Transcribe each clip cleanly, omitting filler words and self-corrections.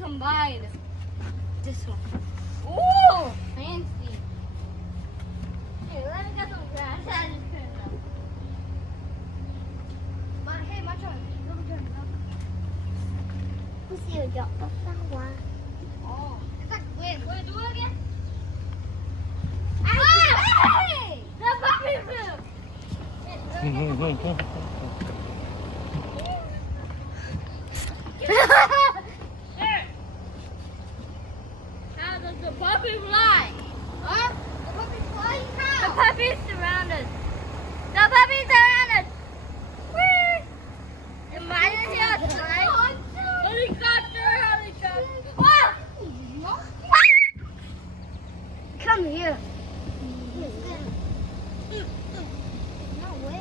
Combined. This one. Ooh, fancy. Here, let me get some grass. But hey, my turn.不是有脚不上滑。 Oh, it's like, wait, do it again? Hey! The puppy flew! How does the puppy fly? Huh? The puppy flying how? The puppy's surrounded. The puppy's surrounded. Whee! Imagine here tonight. Helicopter. Oh! Come here. No way.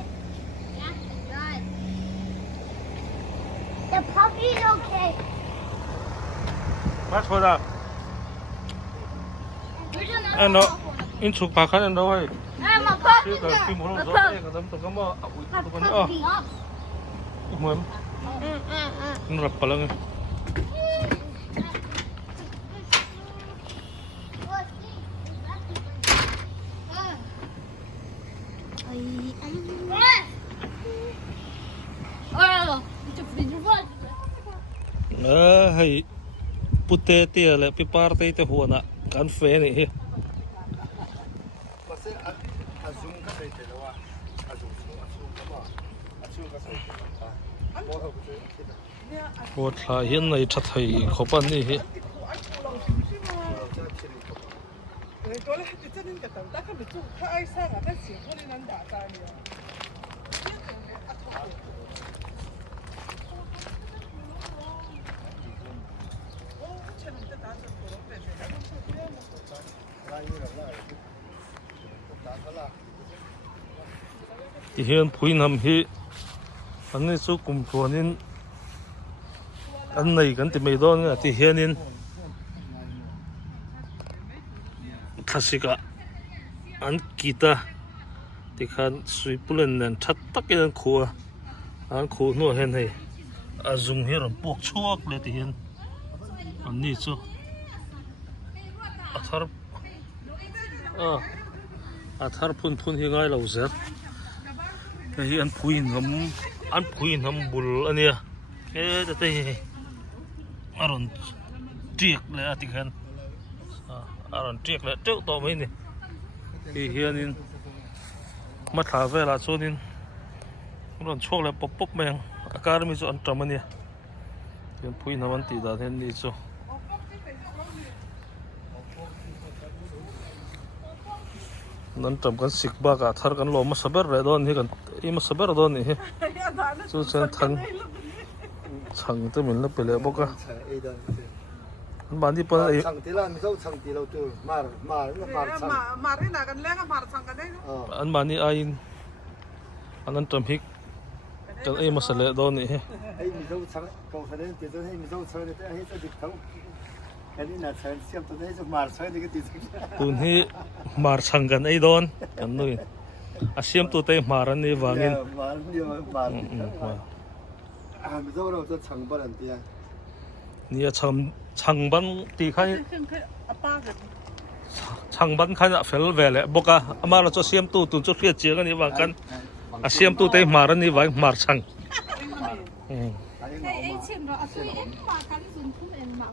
Yeah, right. The puppy's okay. Mắt thôi à. Anh nó in chụp bạc anh đâu ấy. I'm a puppy. Chứ cả phim muốn nó cái tấm tấm cái mỏ tụi con nữa. Mượn. Nó rập vào lưng. Hay putih tia le pipartai te huana kan fe ni hi. Wo tha hian nei tha thai khopan ni hi. Hian phuinam hi an ni chu kum tuanin an nei kan ti mai don nga ti hianin thasika an kita ti khan sui pulen nan that tak an khuwa an khu no hen hei azung hi ram pok chuak le ti hian an ni chu athar phun hi ngai lo zet hi an phuin ham bul ania e ta te aron triek le ati khan aron triek le teu to mai ni hi hianin ma thla vela chunin ron chhuak le pop pop meng akarmi chu an tam ania hian phuin ham an ti da hen ni chu nan tam kan sikba ka thar kan lo ma saber re don hi kan i ma saber don ni hi chu chen than chang te min la pele boka an ban di pa ai chang ti la mi zo chang ti lo tu mar mar ina kan lenga mar chang kan dai an ban ni ain an tam hik kan ai ma sale don ni hi ai mi zo chang ko sa den ti zo mi zo chang ni te ai sa dik thau kan ina chang siam to dai zo mar chang ni ke ti tun hi mar chang kan ai don kan noi asiam tu te maran ni wangin mar ni mar mi zo ro zo chang ba ran ti ni chang ban ti khai apa ga chang ban khai a fel vele boka amara cho siam tu tun cho khia chiang ani wang kan asiam tu te maran ni wang mar chang ai chen ro a tu en ma kan sun thu en ma